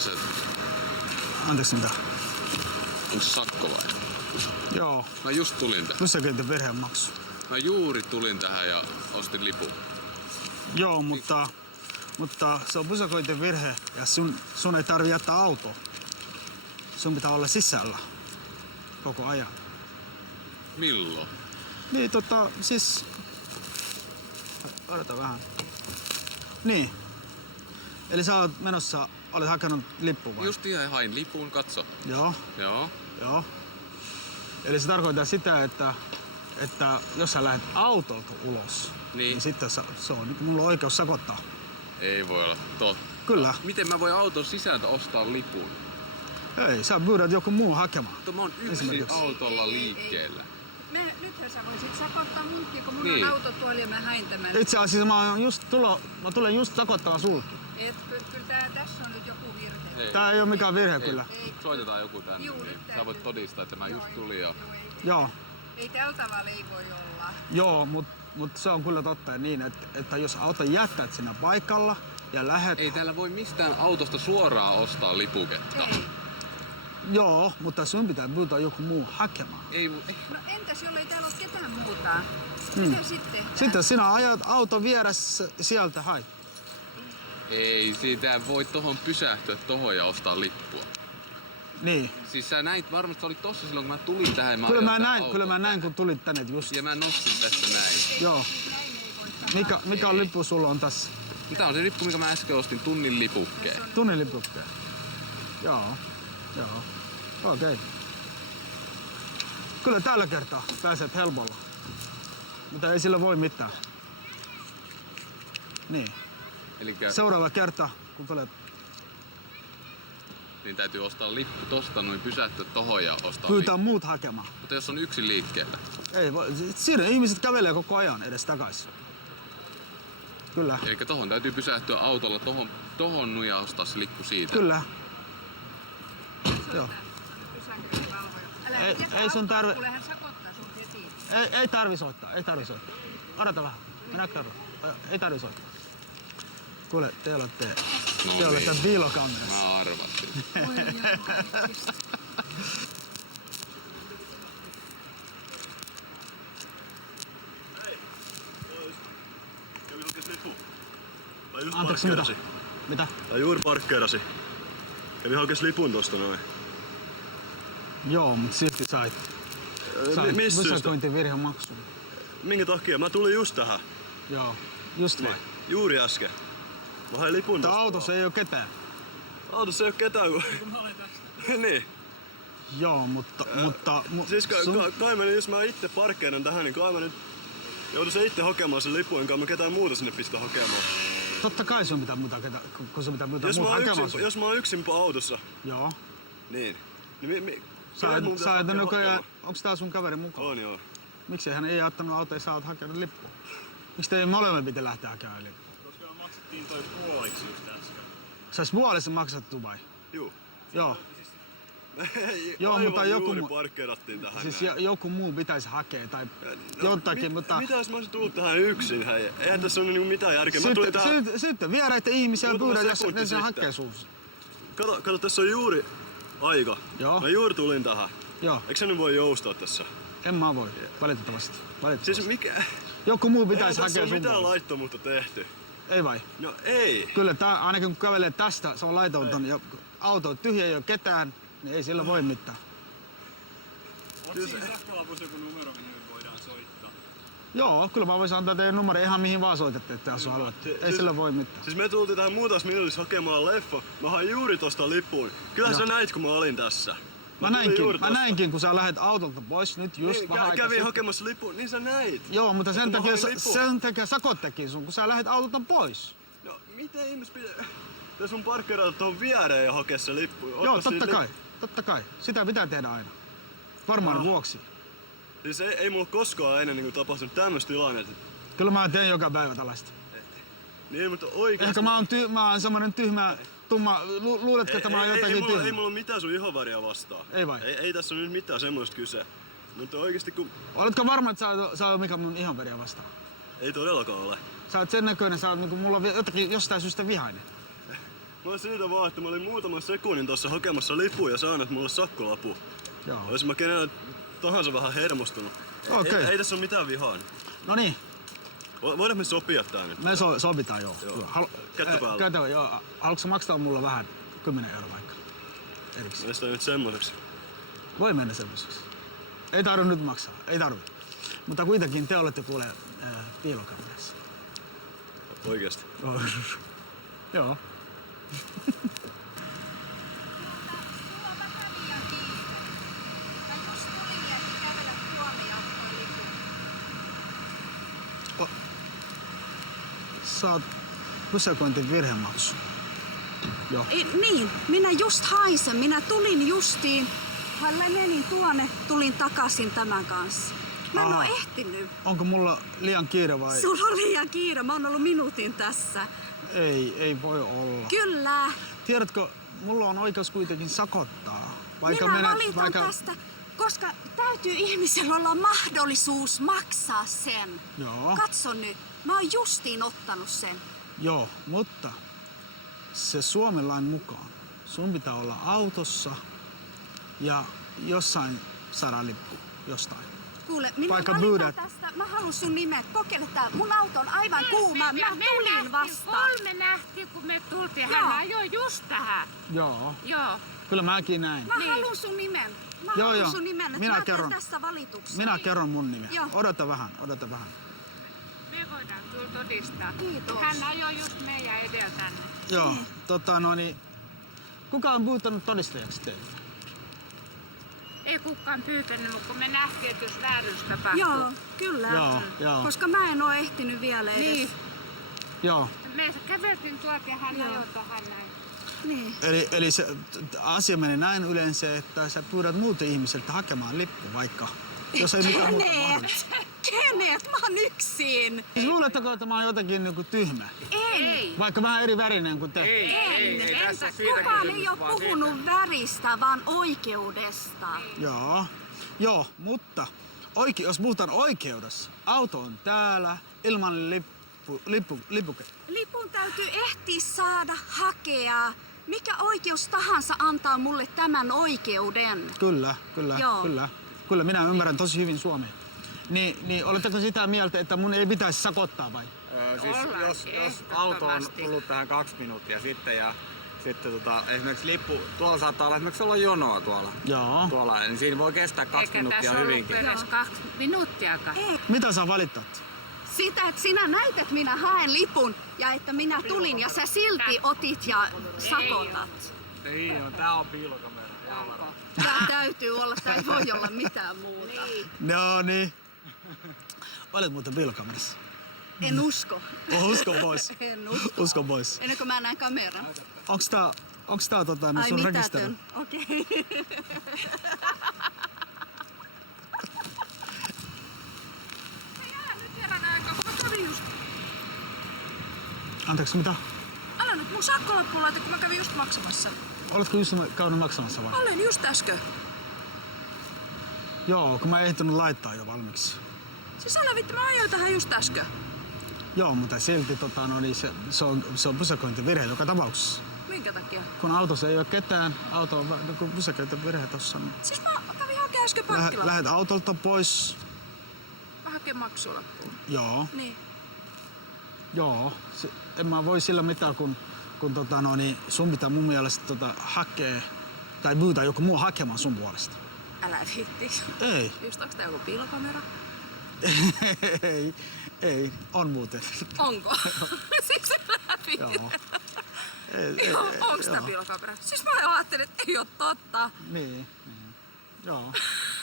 Mitä sä... Anteeksi mitä? Onko sakko vai? Joo. Mä just tulin tähän. Pysäköinti virhemaksu. Mä juuri tulin tähän ja ostin lipun. Joo, mutta se on pysäköintivirhe ja sun ei tarvi jättää autoa. Sun pitää olla sisällä koko ajan. Milloin? Niin siis... Odota vähän. Niin. Eli sä olet menossa, olet hakenut lippu vai? Just ihan hain lipun, katso. Joo. Joo. Joo. Eli se tarkoittaa sitä, että jos sä lähdet autolta ulos, niin sitten se on niin mulla on oikeus sakottaa. Ei voi olla totta. Kyllä. Miten mä voin auton sisältä ostaa lipun? Ei, sä pyydät joku muu hakemaan. Mutta mä oon yksin autolla liikkeellä. Nythän sä voisit sakottaa munkin, kun mulla on auto tuolla ja mä hain tämän. Itse asiassa mä tulen just sakottamaan sulki. Kyllä tässä on nyt joku virhe. Tää ei oo mikään virhe kyllä. Soitetaan joku tänne, niin sä voit todistaa, että mä just tulin ja... Joo. Ei tällä tavalla ei voi olla. Joo, mut se on kyllä totta niin, että jos auto jättät siinä paikalla ja lähet... Ei täällä voi mistään autosta suoraan ostaa lipuketta. Ei. Joo, mutta sun pitää pyytää joku muu hakemaan. Ei. No entäs jollei täällä ole ketään muuta? Mitä sitten? Sitten sinä ajat auto vieressä sieltä hait. Ei, siitä voi tohon pysähtyä tohon ja ostaa lippua. Niin. Siis sä näit varmasti, oli tossa silloin kun mä tulin tähän. Kyllä mä näin kun tulit tänne just. Ja mä nostin tästä näin. Joo. Mikä on lippu sulla on tässä? Tää on se lippu, mikä mä äsken ostin, tunnin lipukkeen. Tunnin lipukkeen. Joo. Okei. Kyllä tällä kertaa pääset helpolla. Mutta ei sillä voi mitään. Niin. Elikkä... Seuraava kerta, kun tulet... Niin täytyy ostaa lippu tosta noin, pysähtyä tohon ja ostaa Pyytää muut hakemaan. Mutta jos on yksin liikkeellä. Ei voi. Siinä ihmiset kävelee koko ajan edes takaisin. Kyllä. Elikkä tohon täytyy pysähtyä autolla tohon nuja ostaa se lippu siitä. Kyllä. Joo. Ei sun tarvi... Kuule hän sakottaa sun heti. Ei tarvi soittaa. Odota vähän. Minä kerron. Ei tarvi soittaa. Kuule, te olette piilokamerassa. Mä arvasin. Anteeksi, mitä? Tai juuri parkkeerasi. Kävi hakes lipun tosta noin. Joo, mut silti sait pysäköintivirhemaksun. Minkä takia? Mä tulin just tähän. Joo, just vai? Juuri äsken. Mä hain lipun tosta. Autossa ei oo ketään. Autossa ei oo ketään kun... niin. Joo, mutta... Siis kai mä, jos mä itse parkkeeran tähän, niin kai mä nyt joudun se itse hakemaan sen lipun, enkä mä ketään muuta sinne pistä hakemaan. Totta kai sun pitää muuta kun sun pitää muuta hakemaan sun. Jos mä oon yksin autossa. Joo. Niin. Sä et nykyään... Onks tää sun kaveri mukaan? On joo. Miksi hän ei ottanut autoa ja sä oot hakenut lippua? Miksi teidän molemmat pitää lähteä hakemaan lippua? Koska me maksettiin toi puoliksi just äsken. Sais puolessa maksettu vai? Juu. Joo. Joo, mutta joku parkkeerattiin tähän. Siis joku muu pitäisi hakea tai jotakin, mutta... Mitä jos mä olisin tullut tähän yksin? Hei? Eihän tässä ole niinku mitään järkeä. Mä tulin tähän... Sitten vieraita ihmisiä pyydät, jos ne hakee suus. Kato, tässä on juuri aika. Joo. Mä juuri tulin tähän. Joo. Eikö sä nyt voi joustaa tässä? En mä voi, valitettavasti. Siis mikä? Joku muu pitäisi hakea sun. Ei tässä ole mitään laittomuutta tehty. Ei vai? No ei. Kyllä, ainakin kun kävelee tästä, se on laitonta ja auto on tyhjä, ei ole ketään, niin ei sillä voi mitään. Onko siinä sähkölapussa joku numero, minne me voidaan soittaa? Joo, kyllä mä voisin antaa teidän numero ihan mihin vaan soitatte, että jos haluatte. Ei sillä voi mitään. Siis me tultiin tähän muutamas minuutissa hakemaan leffa. Mä hain juuri tosta lippuun. Kyllä sä näit, kun mä olin tässä. Mä näinkin, kun sä lähdet autolta pois nyt just niin, vähän aikaa kävin sitten. hakemassa lippuun, niin sä näit. Joo, mutta sen takia sakottekin sun, kun sä lähdet autolta pois. No, miten ihmis pitää... Tää sun parkkeerata tuohon viereen ja hakea se lippu. Joo, totta kai. Sitä pitää tehdä aina. Varmaan vuoksi. Siis ei mulla koskaan ennen niin tapahtunut tämmöstä tilannetta. Kyllä mä teen joka päivä tällaista. Niin, mutta oikeesti... Ehkä mä oon semmonen tyhmä, tumma, luuletko, että mä oon jotakin tyhmä? Ei mulla ole mitään sun ihonväriä vastaan. Ei vai? Ei tässä ole nyt mitään semmoista kyse. Mutta oikeesti kun... Oletko varma, että sä oot mikä mun ihonväriä vastaan? Ei todellakaan ole. Sä oot sen näköinen, sä oot niinku mulla jotakin jostain syystä vihainen. Mä siitä vaan, että mä olin muutaman sekunnin tossa hakemassa lipua ja saanut mulle sakkolapu. Joo. Olisin mä kenellä tahansa vähän hermostunut. Okei. Ei tässä ole mitään vihaa. No niin, Voidaanko me sopia tää nyt? me sovitaan joo. Joo. Kättä päällä. Kättä, joo. Haluatko maksaa mulle vähän 10 € vaikka? Erikseen. Meistä nyt semmoiseksi. Voi mennä semmoiseksi. Ei tarvi nyt maksaa, ei tarvi. Mutta kuitenkin te olette kuule piilokamerassa. Oikeesti. Joo. Joo. Sulla on vähän liian kiire. Mä just tulin, että kävellä tuonne ja ottaa lipun. Saat pysäköintivirhemaksu. Joo. Niin, minä just haisen. Minä tulin justiin. Hänellä menin tuonne, tulin takaisin tämän kanssa. Mä en oo ehtinyt. Onko mulla liian kiire vai? Sulla on liian kiire, mä oon ollut minuutin tässä. Ei voi olla. Kyllä. Tiedätkö, mulla on oikeus kuitenkin sakottaa. Vaikka Minä valitan tästä, koska täytyy ihmisellä olla mahdollisuus maksaa sen. Joo. Katso nyt, mä oon justiin ottanut sen. Joo, mutta se Suomen lain mukaan sun pitää olla autossa ja jossain saada lippu jostain. Kuule, minä Vaikka valitan pyydät. tästä. Mä haluan sun nimen. Kokeile tää. Mun auto on aivan kuuma. Mä tulin vasta. Kolme nähtiin, kun me tultiin. Hän Joo. ajoi just tähän. Joo, Joo. kyllä mäkin näin. Mä haluan sun nimen. Mä Joo, haluan joo. sun nimen, että Minä mä teen kerron. tässä valituksen. Minä kerron mun nimen. Joo. Odota vähän. Me voidaan kyllä todistaa. Kiitos. Hän ajoi just meidän edeltänne. Joo, kuka on pyytänyt todistajaksi teitä? Ei kukaan pyytänyt, mutta kun me nähtiin, että jos vääryys tapahtuu. Joo, kyllä. Joo. Koska mä en oo ehtinyt vielä edes. Niin. Joo. Me käveltiin tuolta ja hän ajoi tähän näin. Niin. Eli se asia menee näin yleensä, että sä pyydät muuten ihmiseltä hakemaan lippu vaikka. Jos ei mitään muuta mahdollista. Kenet? Mä oon yksin. Siis luuletteko, että mä oon jotenkin niinku tyhmä? En. Vaikka vähän eri värinen kuin te? Ei tässä ole siitä Kukaan kysymys, ei oo vaan puhunut väristä, vaan oikeudesta. Joo, mutta jos puhutaan oikeudessa, auto on täällä ilman lippuke. Lipun täytyy ehtiä saada hakea. Mikä oikeus tahansa antaa mulle tämän oikeuden? Kyllä, Joo. Kyllä, minä ymmärrän tosi hyvin suomea. Niin oletteko sitä mieltä, että mun ei pitäisi sakottaa vai? Siis Ollaan jos auto on ehdottomasti. tullut tähän 2 minuuttia sitten ja sitten esimerkiksi lippu, tuolla saattaa olla esimerkiksi olla jonoa Joo. tuolla, niin siinä voi kestää 2 Eikä minuuttia tässä ollut hyvinkin. edes 2 minuuttiakaan. Mitä sä valittat? Sitä, että sinä näit, että minä haen lipun ja että minä tulin ja sä silti otit ja sakotat. Niin on, tää on piilokamera. Tää täytyy olla, tää ei voi olla mitään muuta. No niin. Olet muuten piilokamerassa. En usko. Usko pois. En usko. Usko pois. Ennen kuin mä näen kameran. Onks tää Ai sun rekisteri? mitätön. Okei. Anteeksi, mitä? Älä nyt mun sakkolappu laita, kun mä kävin just maksamassa. Oletko just käynyt maksamassa vai? Olen just äsken. Joo, kun mä en ehtinyt laittaa jo valmiiksi. Siis älä vitti, mä ajoin tähän just äsken. Joo, mutta silti se on pysäköintivirhe joka tapauksessa. Minkä takia? Kun autossa ei ole ketään, auto on pysäköintivirhe tossa. Niin Siis mä kävin hakemaan äsken parkkilappu. lähet autolta pois. Mä hakemaan maksulappuun. Joo. Niin. Joo, en mä voi sillä mitään, kun sun pitää mun mielestä hakea tai pyytää joku muu hakemaan sun puolesta. Älä vitti. Ei, Just onks tää joku piilokamera? ei, on muuten. Onko? Siksi älä vitti. Joo. Onks tää piilokamera? Siis mä ajattelin, että ei oo totta. Niin. Joo.